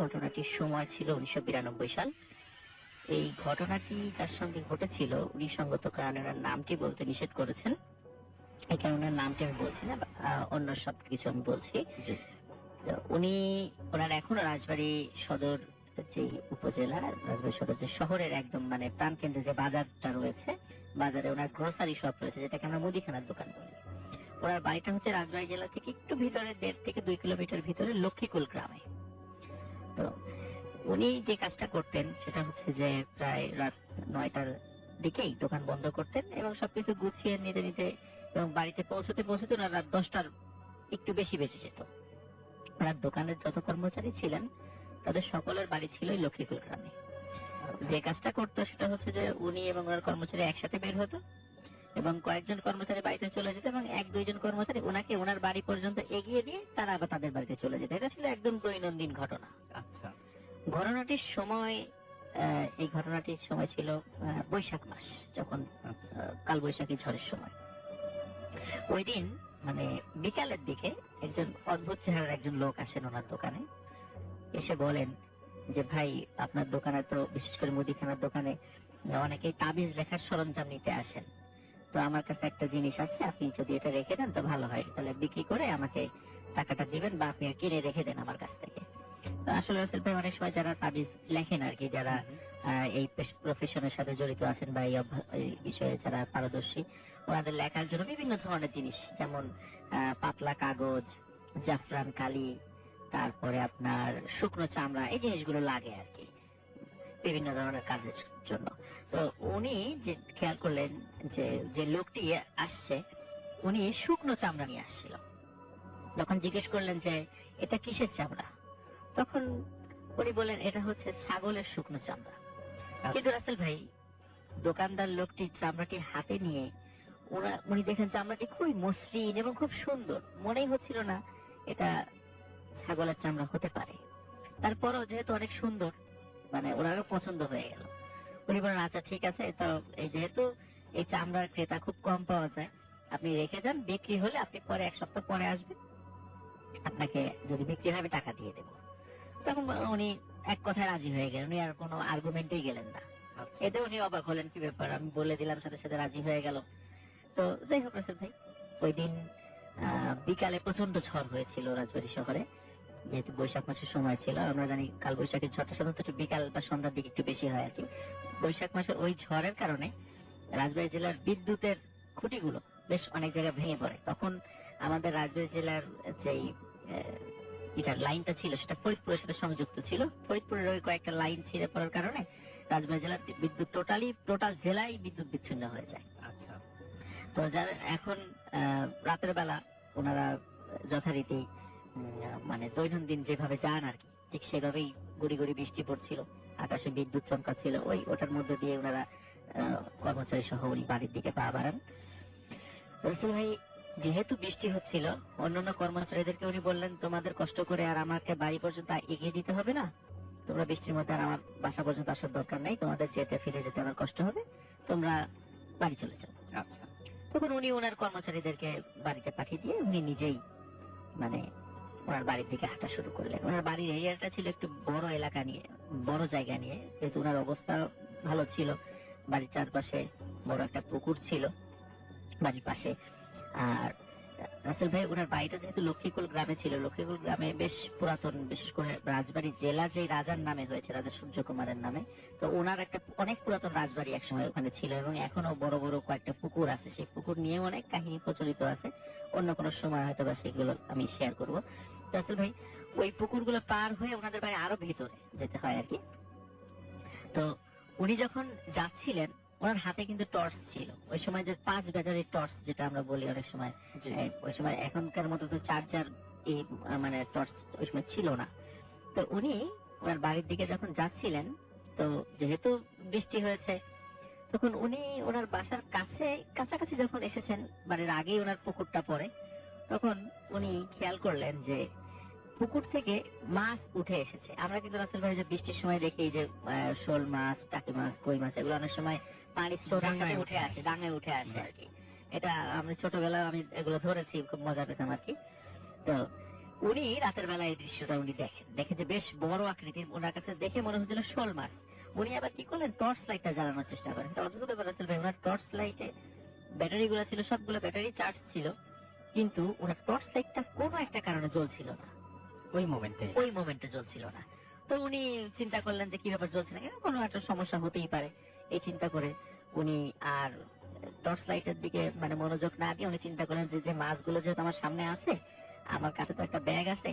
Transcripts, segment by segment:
ঘটনাটির সময় ছিল 1992 সাল। এই ঘটনাটি তার সঙ্গে ঘটেছিল, উনি সঙ্গত কারণে ওনার নামটি বলতে নিষেধ করেছেন, এই কারণে ওনার নামটি আমি বলছি না, অন্য সব কিছু আমি বলছি। উনি ওনার এখনো রাজবাড়ী সদর যে উপজেলা, রাজবাড়ী সদর যে শহরের একদম মানে প্রাণকেন্দ্রে যে বাজারটা রয়েছে, বাজারে ওনার গ্রোসারি শপ রয়েছে, যেটাকে আমরা মুদিখানার দোকান বলি। ওনার বাড়িটা হচ্ছে রাজবাড়ী জেলা থেকে একটু ভিতরে, 1.5 থেকে 2 কিলোমিটার ভিতরে লক্ষ্মীকুল গ্রামে। তো উনি যে কাজটা করতেন সেটা হচ্ছে যে প্রায় রাত 9টার দিকেই দোকান বন্ধ করতেন এবং সবকিছু গুছিয়ে নিতে নিতে এবং বাড়িতে পৌঁছতে পৌঁছতে ওনার রাত 10টার একটু বেশি বেঁচে যেত। ওনার দোকানের যত কর্মচারী ছিলেন তাদের সকলের বাড়ি ছিল লক্ষ্মীকুল গ্রামে। যে কাজটা করতো সেটা হচ্ছে যে উনি এবং ওনার কর্মচারী একসাথে বের হতো এবং কয়েকজন কর্মচারী বাড়িতে চলে যেত এবং 1-2 জন কর্মচারী ওনাকে ওনার বাড়ি পর্যন্ত এগিয়ে দিয়ে তারা আবার তাদের বাড়িতে চলে যেত। এটা ছিল একদম দৈনন্দিন ঘটনা। আচ্ছা, ঘটনাটির সময় ছিল বৈশাখ মাস, যখন কালবৈশাখী ঝড়ের সময়। ওই দিন মানে বিকালের দিকে একজন অদ্ভুত চেহারার একজন লোক আসেন ওনার দোকানে, এসে বলেন যে ভাই, আপনার দোকানে তো বিশেষ করে মুদিখানার দোকানে অনেকেই তাবিজ লেখার সরঞ্জাম নিতে আসেন, তো আমার কাছে একটা জিনিস আছে, আপনি যদি এটা রেখে দেন তো ভালো হয়, তাহলে বিক্রি করে আমাকে টাকাটা দিবেন বা আপনি কিনে রেখে দেন আমার কাছ থেকে। তো আসলে রাসেল ভাই অনেক সময় যারা তাবিজ লেখেন আর কি, যারা এই প্রফেশনের সাথে জড়িত আছেন বা এই বিষয়ে যারা পারদর্শী, ওনাদের লেখার জন্য বিভিন্ন ধরনের জিনিস, যেমন পাতলা কাগজ, জাফরান কালি, তারপরে আপনার শুকনো চামড়া, এই জিনিসগুলো লাগে আর কি বিভিন্ন ধরনের কাজের জন্য। তো উনি যে খেয়াল করলেন যে লোকটি আসছে উনি শুকনো চামড়া নিয়ে আসছিল। যখন জিজ্ঞেস করলেন যে এটা কিসের চামড়া, তখন উনি বললেন এটা হচ্ছে ছাগলের শুকনো চামড়া। কিন্তু রাসেল ভাই, দোকানদার লোকটি চামড়াটি হাতে নিয়ে উনি দেখেন চামড়াটি খুবই মসৃণ এবং খুব সুন্দর, মনেই হচ্ছিল না এটা ছাগলের চামড়া হতে পারে। তারপরও যেহেতু অনেক সুন্দর, মানে ওনারও পছন্দ হয়ে গেল। উনি বলেন আচ্ছা ঠিক আছে, তো এই যেহেতু এই চামড়ার ক্রেতা খুব কম পাওয়া যায়, আপনি রেখে যান, বিক্রি হলে আপনি পরে 1 সপ্তাহ পরে আসবেন, আপনাকে যদি বিক্রি হয় আমি টাকা দিয়ে দেবো। তখন উনি এক কথায় রাজি হয়ে গেলেন, উনি আর কোনো আর্গুমেন্টেই গেলেন না। এতে উনি অবাক হলেন, কি ব্যাপার, আমি বলে দিলাম, সাথে সাথে রাজি হয়ে গেল। তো যাই হোক রাসেল ভাই, ওই দিন বিকালে প্রচন্ড ঝড় হয়েছিল রাজবাড়ী শহরে, যেহেতু বৈশাখ মাসের সময় ছিল। আমরা জানি কাল বৈশাখের ঝড়টা সাধারণত বিকাল বা সন্ধ্যার দিকে একটু বেশি হয় আর কি। বৈশাখ মাসের ওই ঝড়ের কারণে রাজবাড়ী জেলার বিদ্যুতের খুঁটিগুলো বেশ অনেক জায়গায় ভেঙে পড়ে। তখন আমাদের রাজবাড়ী জেলার যেই লাইনটা ছিল সেটা ফরিদপুরের সাথে সংযুক্ত ছিল। ফরিদপুরের ওই কয়েকটা লাইন ছিঁড়ে পড়ার কারণে রাজবাড়ী জেলার বিদ্যুৎ টোটাল জেলায় বিদ্যুৎ বিচ্ছিন্ন হয়ে যায়। আচ্ছা, তো যারা এখন রাতের বেলা ওনারা যথারীতি মানে দৈনন্দিন যেভাবে যান আর কি, ঠিক সেভাবেই গুড়ি গুড়ি বৃষ্টি পড়ছিল, আকাশে বিদ্যুৎ চমকা ছিল, ওটার মধ্যে দিয়ে ওনারা কর্মচারী সহ উনি বাড়ির দিকে পা বাড়ান। রাসেল ভাই, যেহেতু বৃষ্টি হচ্ছিল, অন্যান্য কর্মচারীদেরকে উনি বললেন তোমাদের কষ্ট করে আর আমাকে বাড়ি পর্যন্ত এগিয়ে দিতে হবে না, তোমরা বৃষ্টির মধ্যে আর আমার বাসা পর্যন্ত আসার দরকার নেই, তোমাদের যেতে ফিরে যেতে আমার কষ্ট হবে, তোমরা বাড়ি চলে যাও। আচ্ছা, তখন উনি ওনার কর্মচারীদেরকে বাড়িতে পাঠিয়ে দিয়ে উনি নিজেই মানে ওনার বাড়ির দিকে হাঁটা শুরু করলেন। ওনার বাড়ির এরিয়াটা ছিল একটু বড় এলাকা নিয়ে, বড় জায়গা নিয়ে, যেহেতু ওনার অবস্থা ভালো ছিল, বাড়ির চারপাশে বড় একটা পুকুর ছিল বাড়ির পাশে। আর রাসেল ভাই, ওনার বাড়িটা যেহেতু লক্ষ্মীকুল গ্রামে ছিল, লক্ষ্মীকুল গ্রামে বেশ পুরাতন, বিশেষ করে রাজবাড়ী জেলা যে রাজার নামে হয়েছে, রাজা সূর্য কুমারের নামে, তো ওনার একটা অনেক পুরাতন রাজবাড়ি একসময় ওখানে ছিল এবং এখনো বড় বড় কয়েকটা পুকুর আছে। সেই পুকুর নিয়ে অনেক কাহিনী প্রচলিত আছে, অন্য কোনো সময় হয়তো বা সেগুলো আমি শেয়ার করবো। রাসেল ভাই, ওই পুকুরগুলো পার হয়ে ওনাদের বাড়ি আরো ভিতরে যেতে হয় আর কি। তো উনি যখন যাচ্ছিলেন, ওনার হাতে কিন্তু টর্চ ছিল, ওই সময় যে 5 ব্যাটারির টর্চ যেটা আমরা বলি অনেক সময়, ওই সময় এখনকার মতো তো চার্জার মানে টর্চ ওই সময় ছিল না। তো উনি ওনার বাড়ির দিকে যখন যাচ্ছিলেন, তো যেহেতু বৃষ্টি হয়েছে, তখন উনি ওনার বাসার কাছাকাছি যখন এসেছেন, বাড়ির আগেই ওনার পুকুরটা পড়ে, তখন উনি খেয়াল করলেন যে পুকুর থেকে মাছ উঠে এসেছে। আমরা কিন্তু রাসেল ভাই যে বৃষ্টির সময় দেখি যে শোল মাছ, টাকি মাছ, কই মাছ, এগুলো অনেক সময় পানির স্রোতের সাথে উঠে আসে, ডাঙায় উঠে আসে আর কি। এটা আমি ছোটবেলায় আমি এগুলো ধরেছি, খুব মজা পেতাম আর কি। তো উনি রাতের বেলা এই দৃশ্যটা উনি দেখেন যে বেশ বড় আকৃতির, ওনার কাছে দেখে মনে হচ্ছিল শোল মাছ। উনি আবার কি করলেন, টর্চ লাইটটা জ্বালানোর চেষ্টা করেন। অদ্ভুত ব্যাপার আসলে ভাই, ওনার টর্চ লাইটে ব্যাটারি গুলো ছিল, সবগুলো ব্যাটারি চার্জ ছিল, কিন্তু ওনার টর্চ লাইটটা কোনো একটা কারণে জ্বলছিল না, ওই মোমেন্টে জ্বলছিল না। তো উনি চিন্তা করলেন যে কি ব্যাপার জ্বলছে না, কোনো একটা সমস্যা হতেই পারে। এই চিন্তা করে উনি আর টর্চ লাইটের দিকে মানে মনোযোগ না দিয়ে উনি চিন্তা করলেন যে মাছগুলো যেহেতু আমার সামনে আছে, আমার কাছে তো একটা ব্যাগ আছে,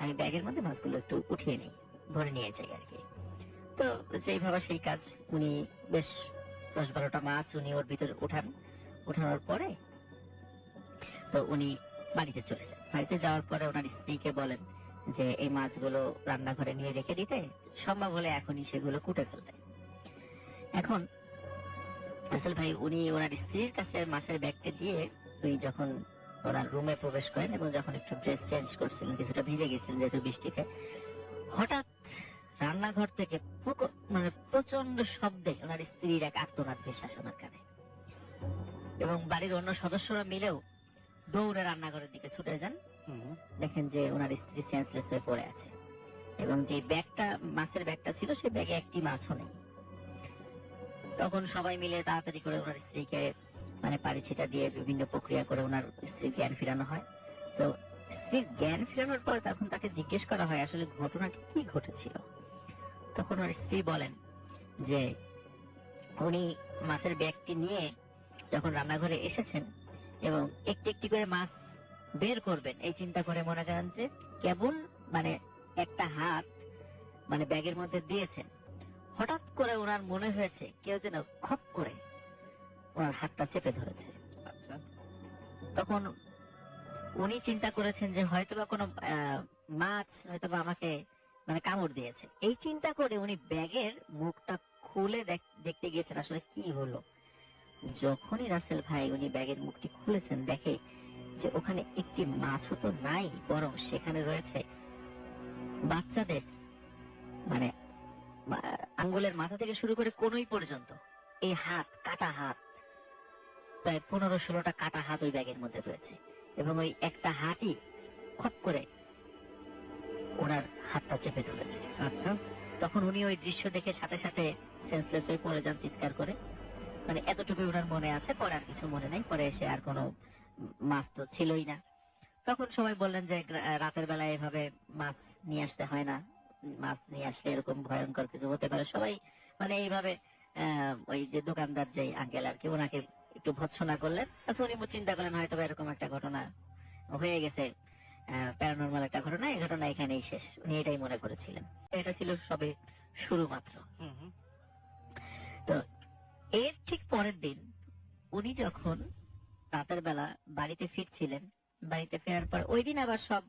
আমি ব্যাগের মধ্যে মাছগুলো একটু উঠিয়ে নিই, ধরে নিয়ে যাই আর কি। তো সেইভাবে সেই কাজ, উনি বেশ 10-12টা মাছ উনি ওর ভিতরে উঠানোর পরে তো উনি বাড়িতে চলে যান। বাড়িতে যাওয়ার পরে ওনার স্ত্রীকে বলেন যে এই মাছগুলো রান্নাঘরে নিয়ে রেখে দিতে, সম্ভব হলে এখনই সেগুলো কুটে ফেলতে। এখন আসল ভাই উনি ওনার স্ত্রীর কাছে মাছের ব্যাগটা দিয়ে উনি যখন ওনার রুমে প্রবেশ করেন এবং যখন একটু ড্রেস চেঞ্জ করছিলেন, কিছুটা ভিজে গেছিলেন যেহেতু বৃষ্টিতে, হঠাৎ রান্নাঘর থেকে মানে প্রচন্ড শব্দে ওনার স্ত্রীর এক আর্তনাদ ভেসে আসে ওনার কানে, এবং বাড়ির অন্য সদস্যরা মিলেও দৌড়ে রান্নাঘরের দিকে ছুটে যান। দেখেন যে ওনার স্ত্রী সেন্সলেস হয়ে পড়ে আছে, এবং যে ব্যাগটা, মাছের ব্যাগটা ছিল, সেই ব্যাগে একটি মাছও নেই। তখন সবাই মিলে তাড়াতাড়ি করে ওনার স্ত্রীকে মানে পানি ছিটা দিয়ে বিভিন্ন প্রক্রিয়া করে ওনার স্ত্রীর জ্ঞান ফিরানো হয়। তো স্ত্রীর জ্ঞান ফিরানোর পর তখন তাকে জিজ্ঞেস করা হয় আসলে ঘটনাটি কি ঘটেছিল। তখন ওনার স্ত্রী বলেন যে উনি মাছের ব্যাগটি নিয়ে যখন রান্নাঘরে এসেছেন এবং একটি একটি করে মাছ বের করবেন এই চিন্তা করে মনে করেন যে কেবল মানে একটা হাত মানে ব্যাগের মধ্যে দিয়েছেন, হঠাৎ করে ওনার মনে হয়েছে কেউ যেন খপ করে ওনার হাতটা চেপে ধরেছে। তখন উনি চিন্তা করেছেন যে হয়তোবা কোনো মাছ হয়তোবা আমাকে মানে কামড় দিয়েছে। এই চিন্তা করে উনি ব্যাগের মুখটা খুলে দেখতে গিয়েছেন আসলে কি হলো। যখনই রাসেল ভাই উনি ব্যাগের মুখটি খুলেছেন, দেখে যে ওখানে একটি মাছও তো নাই, বরং সেখানে রয়েছে বাচ্চাদের মানে আঙ্গুলের মাথা থেকে শুরু করে কোনোই পর্যন্ত এই হাত, কাটা হাত, প্রায় 15-16টা কাটা হাত ওই ব্যাগের মধ্যে রয়েছে, এবং ওই একটা হাতই খপ করে ওনার হাতটা চেপে ধরেছে। আচ্ছা, তখন উনি ওই দৃশ্য দেখে সাথে সাথে সেন্সলেস হয়ে পড়ে যান চিৎকার করে। মানে এতটুকু ওনার মনে আছে, পরে আর কিছু মনে নাই। পরে এসে আর কোনো মাছ তো ছিলই না। তখন সবাই বললেন যে রাতের বেলায় এভাবে মাছ নিয়ে আসতে হয় না, মাছ নিয়ে আসলে এরকম ভয়ঙ্কর কিছু হতে পারে। সবাই মানে এইভাবে ওই যে দোকানদার যে আঙ্কেল আর কি, ওনাকে একটু ভৎসনা করলেন। উনি চিন্তা করলেন হয়তো এরকম একটা ঘটনা হয়ে গেছে, প্যারানরমাল একটা ঘটনা, এই ঘটনা এখানেই শেষ, উনি এটাই মনে করেছিলেন। এটা ছিল সবে শুরু মাত্র। তো এর ঠিক পরের দিন উনি যখন রাতের বেলা বাড়িতে ফিরছিলেন, বাড়িতে ফেরার পর ওই দিন আবার সব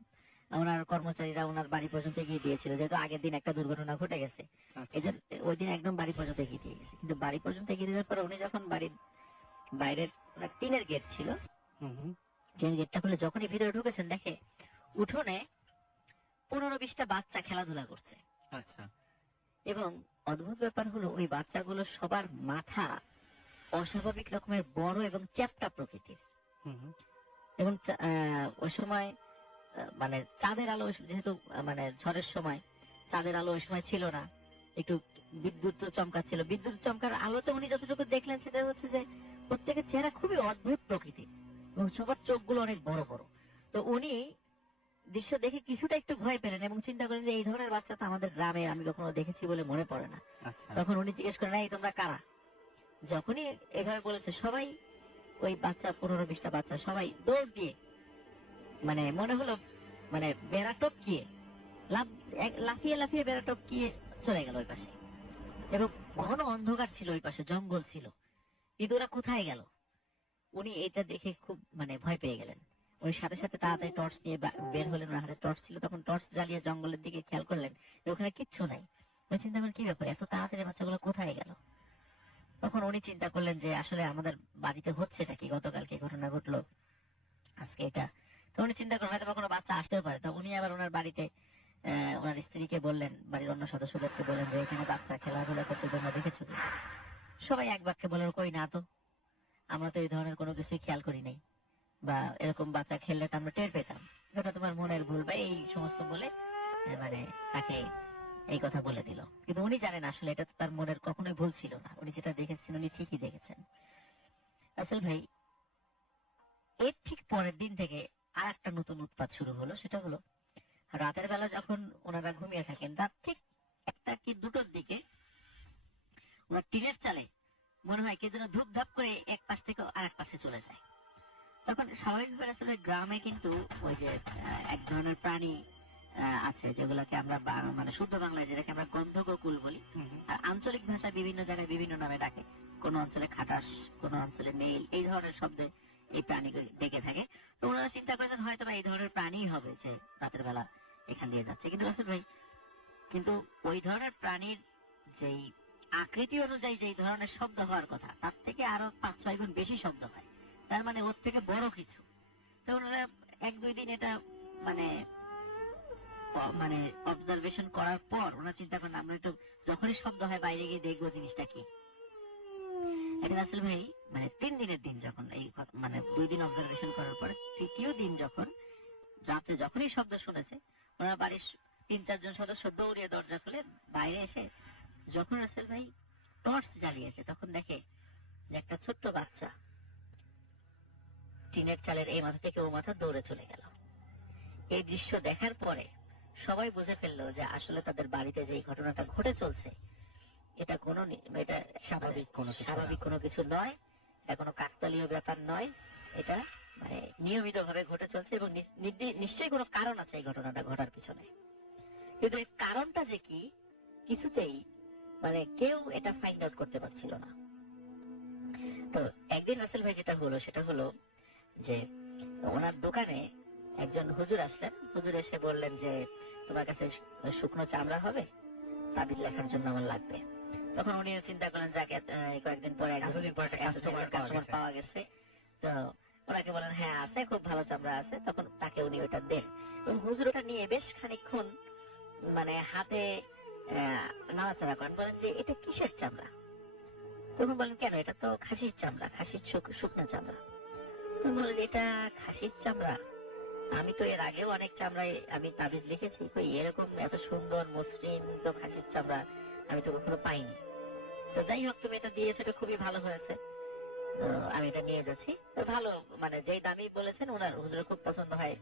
ওনার কর্মচারীরা ওনার বাড়ি পর্যন্ত এগিয়ে দিয়েছিল, যেহেতু আগের দিন একটা দুর্ঘটনা ঘটে গেছে। এই জন্য ওই দিন একদম বাড়ি পর্যন্ত এগিয়ে দিয়ে গেছে। কিন্তু বাড়ি পর্যন্ত এগিয়ে দেওয়ার পর উনি যখন বাড়ির বাইরের টিনের গেট ছিল, টিনের গেটটা খুলে যখনই ভিতরে ঢুকেছেন, দেখে উঠোনে 15-20টা বাচ্চা খেলাধুলা করছে। আচ্ছা, এবং অদ্ভুত ব্যাপার হলো ওই বাচ্চাগুলো সবার মাথা অস্বাভাবিক রকমের বড় এবং চ্যাপ্টা প্রকৃতির, এবং ওই সময় মানে চাঁদের আলো, যেহেতু মানে ঝড়ের সময় চাঁদের আলো ওই সময় ছিল না, একটু বিদ্যুৎ চমকাচ্ছিল। বিদ্যুৎ চমকার আলোতে উনি যতটুকু দেখলেন সেটা হচ্ছে যে প্রত্যেকের চেহারা খুবই অদ্ভুত প্রকৃতির এবং সবার চোখগুলো অনেক বড় বড়। তো উনি দৃশ্য দেখে কিছুটা একটু ভয় পেলেন এবং চিন্তা করেন যে এই ধরনের বাচ্চা তো আমাদের গ্রামে আমি কখনো দেখেছি বলে মনে পড়ে না। তখন উনি জিজ্ঞেস করেন, এই তোমরা কারা? যখনই এভাবে বলেছে, সবাই ওই বাচ্চা 15-20টা বাচ্চা সবাই দৌড় দিয়ে মানে মনে হলো মানে বেড়া টপকিয়ে লাফিয়ে লাফিয়ে বেড়া টপকিয়ে চলে গেল ওই পাশে, এবং ঘন অন্ধকার ছিল, ওই পাশে জঙ্গল ছিল, কিন্তু ওরা কোথায় গেল? উনি এটা দেখে খুব মানে ভয় পেয়ে গেলেন। ওই সাথে সাথে তাড়াতাড়ি টর্চ নিয়ে বের হলেন, ওনার হাতে টর্চ ছিল। তখন টর্চ জ্বালিয়ে জঙ্গলের দিকে খেয়াল করলেন যে ওখানে কিচ্ছু নাই। উনি চিন্তা করেন কি ব্যাপার, এত তাড়াতাড়ি বাচ্চাগুলো কোথায় গেল? তখন উনি চিন্তা করলেন যে আসলে আমাদের বাড়িতে হচ্ছে এটা কি, গতকালকে ঘটনা ঘটলো, আজকে এটা। তো উনি চিন্তা করেন হয়তো কোনো বাচ্চা আসতেও পারে। তো উনি আবার ওনার বাড়িতে ওনার স্ত্রীকে বললেন, বাড়ির অন্য সদস্যদেরকে বললেন যে এখানে বাচ্চা খেলাধুলা করছে, তোমরা দেখেছো? সবাই এক বাক্যে বললেন, কই না তো, আমরা তো এই ধরনের কোনো কিছুই খেয়াল করি নাই, বা এরকম বাচ্চা খেললে তো আমরা টের পেতাম। এটা তোমার মনের ভুল বা এই সমস্ত বলে মানে তাকে এই কথা বলে দিল। কিন্তু উনি জানেন আসলে এটা তার মনের কখনোই ভুল ছিল না, উনি যেটা দেখেছেন উনি ঠিকই দেখেছেন। আসল ভাই এর ঠিক পরের দিন থেকে আর একটা নতুন উৎপাত শুরু হলো। সেটা হলো রাতের বেলা যখন ওনারা ঘুমিয়ে থাকেন, রাত ঠিক 1টা কি 2টোর দিকে ওনার টিনের চালে মনে হয় কে যেন ধূপ ধাপ করে এক পাশ থেকে আরেক পাশে চলে যায়। তখন স্বাভাবিকভাবে আসলে গ্রামে কিন্তু ওই যে এক ধরনের প্রাণী আছে যেগুলোকে আমরা মানে শুদ্ধ বাংলায় যেটাকে আমরা গন্ধগোকুল বলি, আর আঞ্চলিক ভাষায় বিভিন্ন জায়গায় বিভিন্ন নামে ডাকে। কোন অঞ্চলে খাটাস, কোন অঞ্চলে মেল, এই ধরনের শব্দে এই প্রাণী ডেকে থাকে। তো ওনারা চিন্তা করেছেন হয়তো বা এই ধরনের প্রাণী হবে যে রাতের বেলা এখান দিয়ে যাচ্ছে। কিন্তু রাসেল ভাই কিন্তু ওই ধরনের প্রাণীর যেই আকৃতি অনুযায়ী যেই ধরনের শব্দ হওয়ার কথা তার থেকে আরো 5-6 গুণ বেশি শব্দ হয়, তার মানে ওর থেকে বড় কিছু। তো ওনারা 1-2 দিন এটা মানে মানে অবজারভেশন করার পর ওনারা চিন্তা করেন আমরা একটু যখনই শব্দ হয় বাইরে গিয়ে দেখবো জিনিসটা কি। এটা রাসেল ভাই মানে 3 দিনের দিন যখন এই মানে 2 দিন অবজারভেশন করার পর 3য় দিন যখন রাতে যখনই শব্দ শুনেছে, ওনারা বাড়ির 3-4 জন সদস্য দৌড়িয়ে দরজা খুলে বাইরে এসে যখন রাসেল ভাই টর্চ জ্বালিয়েছে তখন দেখে যে একটা ছোট্ট বাচ্চা টিনের চালের এই মাথা থেকে ও মাথা দৌড়ে চলে গেল। এই দৃশ্য দেখার পরে সবাই বুঝে ফেললো যে আসলে তাদের বাড়িতে যে ঘটনাটা ঘটে চলছে এটা এটা স্বাভাবিক কোনো কিছু নয়, এটা কোনো কাকতালীয় ব্যাপার নয়, এটা মানে নিয়মিত ভাবে ঘটে চলছে এবং নিশ্চয়ই কোনো কারণ আছে এই ঘটনাটা ঘটার পিছনে। কিন্তু এর কারণটা যে কি কিছুতেই মানে কেউ এটা ফাইন্ড আউট করতে পারছিল না। তো একদিন রাসেল ভাই যেটা হলো সেটা হলো যে ওনার দোকানে একজন হুজুর আসলেন। হুজুর এসে বললেন যে তোমার কাছে শুকনো চামড়া হবে, তাবিজ লেখার জন্য আমার লাগবে। তখন উনি চিন্তা করেন যাকে কয়েকদিন পরে কাস্টমার পাওয়া গেছে, তো ওনাকে বলেন হ্যাঁ আছে, খুব ভালো চামড়া আছে। তখন তাকে উনি ওটা দেন এবং হুজুর ওটা নিয়ে বেশ খানিকক্ষণ মানে হাতে নাড়াচাড়া করেন, বলেন যে এটা কিসের চামড়া? তখন বলেন কেন, এটা তো খাসির চামড়া, খাসির শুকনো চামড়া। তখন বলেন এটা খাসির চামড়া, আমি তো এর আগেও অনেক চামড়ায় আমি তাবিজ লিখেছি, এরকম এত সুন্দর মসৃণ তো খাসির চামড়া আমি তো কখনো পাইনি। তো যাই হোক তুমি এটা দিয়েছো, এটা খুবই ভালো হয়েছে, আমি এটা নিয়ে যাচ্ছি। তো ভালো মানে যেই দামই বলেছেন ওনার হুজুরের খুব পছন্দ হয়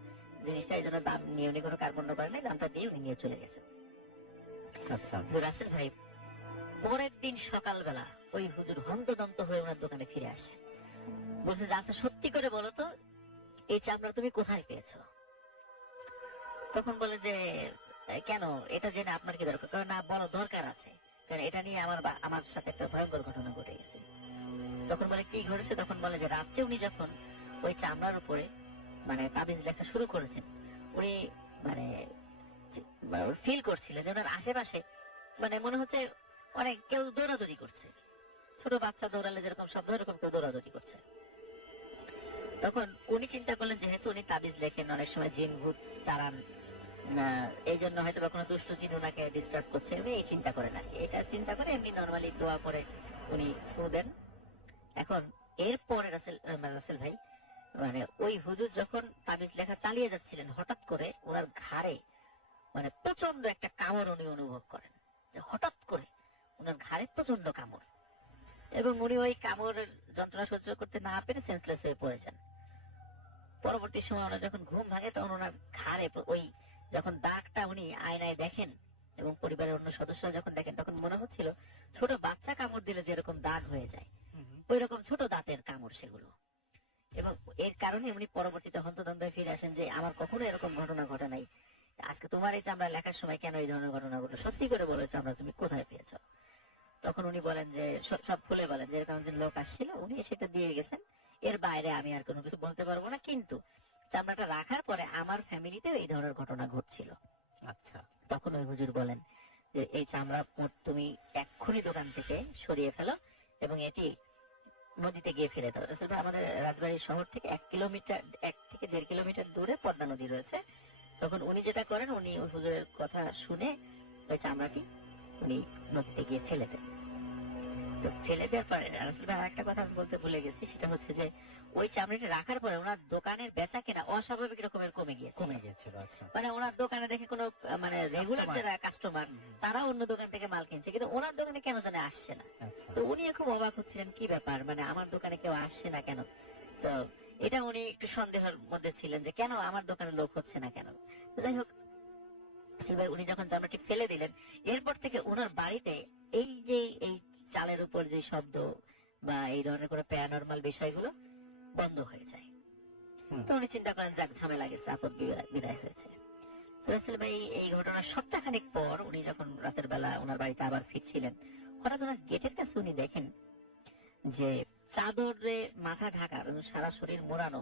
জিনিসটা, এই জন্য দাম নিয়ে উনি কোনো কার্পণ্য করেন নাই, দামটা দিয়ে উনি নিয়ে চলে গেছেন। আচ্ছা রাসেল ভাই পরের দিন সকালবেলা ওই হুজুর হন্তদন্ত হয়ে ওনার দোকানে ফিরে আসে, বলছে যে আচ্ছা সত্যি করে বলো তো এই চামড়া তুমি কোথায় পেয়েছো? তখন বলে যে কেন, এটা জেনে আপনার কি দরকার? কারণ না বড় দরকার আছে, কারণ এটা নিয়ে আমার সাথে একটা ভয়ঙ্কর ঘটনা ঘটে গেছে। তখন বলে কি ঘটেছে? তখন বলে যে রাত্রে উনি যখন ওই চামড়ার উপরে মানে তাবিজ লেখা শুরু করেছেন, উনি মানে ফিল করছিলেন যে ওনার আশেপাশে মানে মনে হচ্ছে অনেক কেউ দৌড়াদৌড়ি করছে, ছোট বাচ্চা দৌড়ালে যেরকম শব্দ এরকম কেউ দৌড়াদৌড়ি করছে। তখন উনি চিন্তা করলেন যেহেতু উনি তাবিজ লেখেন, অনেক সময় জিন ভূত তাড়ান, এই জন্য হয়তো বা কোনো দুষ্ট জিন ওনাকে ডিস্টার্ব করছে, উনি এই চিন্তা করেন আর কি। এটা চিন্তা করে এমনি নর্মালি দোয়া করে উনি ফু দেন। এখন এরপরে রাসেল ভাই মানে ওই হুজুর যখন তাবিজ লেখা চালিয়ে যাচ্ছিলেন হঠাৎ করে ওনার ঘাড়ে মানে প্রচন্ড একটা কামড় উনি অনুভব করেন, হঠাৎ করে ওনার ঘাড়ে প্রচন্ড কামড়, এবং উনি ওই কামড়ের যন্ত্রণা সহ্য করতে না পেরে সেন্সলেস হয়ে পড়ে যান। পরবর্তী সময় ওনার যখন ঘুম ভাঙে তখন ওনার ঘাড়ে ওই যখন দাগটা উনি আয়নায় দেখেন এবং পরিবারের অন্য সদস্যরা যখন দেখেন তখন মনে হচ্ছিল ছোট বাচ্চা কামড় দিলে যেরকম দাগ হয়ে যায় ওই রকম ছোট দাঁতের কামড় সেগুলো। এবং এর কারণে উনি পরবর্তীতে হন্তদন্ত ফিরে আসেন যে আমার কখনো এরকম ঘটনা ঘটে নাই, আজকে তোমার এই চামড়া লেখার সময় কেন এই ধরনের ঘটনা ঘটলো, সত্যি করে বলো চামড়া তুমি কোথায় পেয়েছ? তখন উনি বলেন যে সব খুলে বলেন যে এরকম একজন লোক আসছিল, উনি সেটা দিয়ে গেছেন, এর বাইরে আমি আর কোনো কিছু বলতে পারবো না, কিন্তু চামড়াটা রাখার পরে আমার ফ্যামিলিতেও এই ধরনের ঘটনা ঘটছিল। আচ্ছা তখন ওই হুজুর বলেন যে এই চামড়া তুমি এক্ষুনি দোকান থেকে সরিয়ে ফেলো এবং এটি নদীতে গিয়ে ফেলে দাও। আসলে আমাদের রাজবাড়ী শহর থেকে 1 থেকে 1.5 কিলোমিটার দূরে পদ্মা নদী রয়েছে। তখন উনি যেটা করেন উনি ওই হুজুরের কথা শুনে ওই চামড়াটি উনি নদীতে গিয়ে ফেলে দেন। তো ফেলে দেওয়ার পরে রাসেল ভাই আরেকটা কথা আমি বলতে ভুলে গেছি, সেটা হচ্ছে যে ওই চামড়াটা রাখার পরে ওনার দোকানের বেচা কেনা অস্বাভাবিক রকমের কমে গিয়েছিল। আচ্ছা। মানে ওনার দোকানে দেখে কোনো মানে রেগুলার যারা কাস্টমার তারা অন্য দোকান থেকে মাল কিনছে, কিন্তু ওনার দোকানে কেন জানে আসছে না। আচ্ছা। তো উনি খুব অবাক হচ্ছিলেন, কি ব্যাপার, মানে আমার দোকানে কেউ আসছে না কেন। তো এটা উনি একটু সন্দেহের মধ্যে ছিলেন যে কেন আমার দোকানে লোক হচ্ছে না কেন। তো যাই হোক, ভাই উনি যখন চামড়াটি ফেলে দিলেন, এরপর থেকে ওনার বাড়িতে এই যে এই চালের উপর যে শব্দ বা এই ধরনের কোনো প্যারানরমাল বিষয়গুলো বন্ধ হয়ে যায়। তো উনি চিন্তা করেন, যাক ঝামেলা গেছে, আপদ বিদায় হয়েছে। তো আসলে ভাই এই ঘটনার সপ্তাহখানেক পর উনি যখন রাতের বেলা ওনার বাড়িতে আবার ফিরছিলেন, হঠাৎ ওনার গেটের কাছে উনি দেখেন যে চাদরে মাথা ঢাকা সারা শরীর মোড়ানো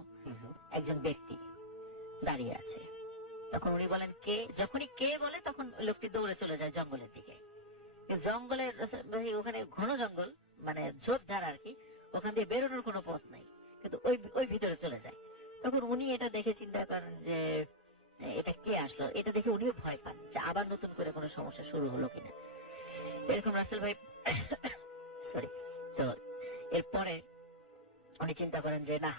একজন ব্যক্তি দাঁড়িয়ে আছে। তখন উনি বলেন কে, যখনই কে বলে তখন লোকটি দৌড়ে চলে যায় জঙ্গলের দিকে। জঙ্গলের ওখানে ঘন জঙ্গল, মানে ঝোপঝাড় আর কি, ওখান দিয়ে বেরোনোর কোনো পথ নাই, কিন্তু ওই ভিতরে চলে যায়। তখন উনি এটা দেখে চিন্তা করেন যে এটা কে আসলো। এটা দেখে উনিও ভয় পান যে আবার নতুন করে কোনো সমস্যা শুরু হলো কিনা। এরকম রাসেল ভাই সরি। তো এরপরে উনি চিন্তা করেন যে না,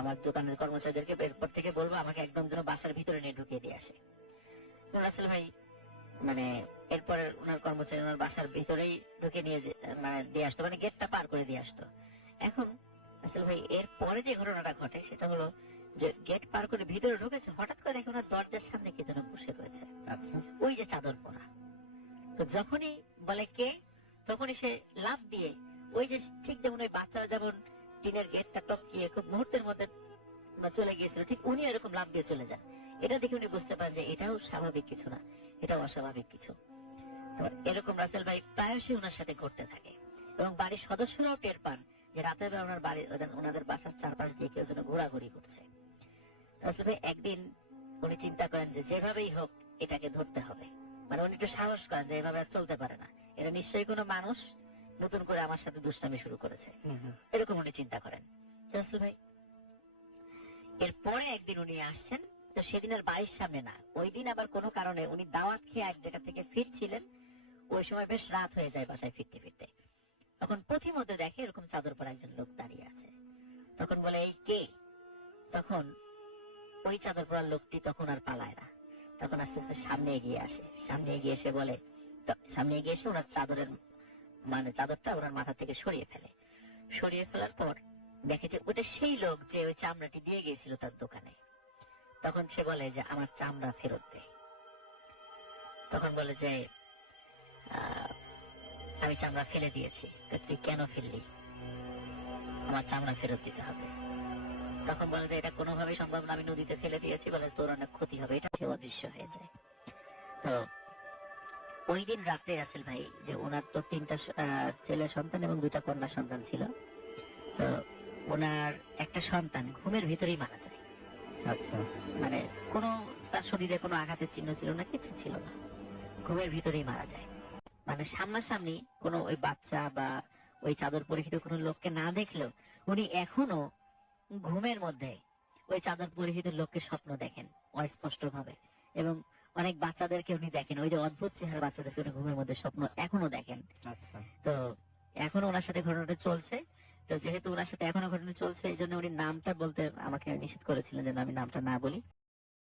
আমার দোকানের কর্মচারীদেরকে এরপর থেকে বলবো আমাকে একদম যেন বাসার ভিতরে নিয়ে ঢুকিয়ে দিয়ে আসে। তো রাসেল ভাই মানে এরপরে ওনার কর্মচারী ওনার বাসার ভিতরেই ঢুকে নিয়ে মানে দিয়ে আসতো, মানে গেটটা পার করে দিয়ে আসতো। এখন রাসেল ভাই এর পরে যে ঘটনাটা ঘটে সেটা হলো যে গেট পার করে ভিতরে ঢুকেছে, হঠাৎ করে দেখে ওনার দরজার সামনে কে যেন বসে রয়েছে, ওই যে চাদর পরা। তো যখনই বলে কে, তখনই সে লাফ দিয়ে ওই যে ঠিক যেমন ওই বাচ্চারা যেমন টিনের গেটটা টপকিয়ে খুব মুহূর্তের মধ্যে চলে গিয়েছিল, ঠিক উনি এরকম লাফ দিয়ে চলে যান। এটা দেখে উনি বুঝতে পারেন যে এটাও স্বাভাবিক কিছু না, এটাও অস্বাভাবিক কিছু। তো এরকম রাসেল ভাই প্রায়শই ওনার সাথে ঘটতে থাকে, এবং বাড়ির সদস্যরাও টের পান যে রাতের বেলা ওনার বাড়ি ওনাদের বাসার চারপাশ দিয়ে কেউ যেন ঘোরাঘুরি করছে। রাসেল ভাই একদিন উনি চিন্তা করেন যে যেভাবেই হোক এটাকে ধরতে হবে, মানে উনি একটু সাহস করেন যে এভাবে আর চলতে পারে না, এটা নিশ্চয়ই কোনো মানুষ নতুন করে আমার সাথে দুষ্টামি শুরু করেছে, এরকম উনি চিন্তা করেন। রাসেল ভাই এরপরে একদিন উনি আসছেন, তো সেদিনের বাড়ির সামনে না, ওই দিন আবার কোনো কারণে উনি দাওয়াত খেয়ে এক জায়গা থেকে ফিরছিলেন। ওই সময় বেশ রাত হয়ে যায় বাসায় ফিরতে ফিরতে। তখন পথিমধ্যে দেখে এরকম চাদর পরা একজন লোক দাঁড়িয়ে আছে। তখন বলে এই কে। তখন ওই চাদর পরা লোকটি তখন আর পালায় না, তখন আস্তে আস্তে সামনে এগিয়ে আসে। সামনে এগিয়ে এসে বলে, সামনে এগিয়ে এসে ওনার চাদরের মানে চাদরটা ওনার মাথা থেকে সরিয়ে ফেলে। সরিয়ে ফেলার পর দেখে যে ওটা সেই লোক যে ওই চামড়াটি দিয়ে গিয়েছিল তার দোকানে। তখন সে বলে যে আমার চামড়া ফেরত দে। তখন বলে যে আমি চামড়া ফেলে দিয়েছি। তুই কেন ফেললি? আমার চামড়া ফেরত দিতে হবে। তখন বলে যে এটা কোনোভাবেই সম্ভব না, আমি নদীতে ফেলে দিয়েছি, বলে তোর অনেক ক্ষতি হবে। এটা সে অদৃশ্য হয়ে যায়। তো ওই দিন রাত্রে রাসেল ভাই, যে ওনার তো 3টা ছেলে সন্তান এবং 2টা কন্যা সন্তান ছিল, তো ওনার একটা সন্তান ঘুমের ভিতরেই মারা যায়। আচ্ছা, মানে কোনো তার শরীরে কোনো আঘাতের চিহ্ন ছিল না, কিছু ছিল না, ঘুমের ভিতরেই মারা যায়। মানে সামনাসামনি কোনো ওই বাচ্চা বা ওই চাদর পরিহিত কোনো লোককে না দেখলেও উনি এখনো ঘুমের মধ্যে ওই চাদর পরিহিত লোককে স্বপ্ন দেখেন অস্পষ্ট ভাবে, এবং অনেক বাচ্চাদেরকে উনি দেখেন, ওই যে অদ্ভুত চেহারা বাচ্চাদেরকে উনি ঘুমের মধ্যে স্বপ্ন এখনো দেখেন। আচ্ছা, তো এখনো ওনার সাথে ঘটনাটা চলছে। তো যেহেতু ওনার সাথে এখনো ঘটনা চলছে, এই জন্য উনি নামটা বলতে আমাকে নিষেধ করেছিলেন যেন আমি নামটা না বলি।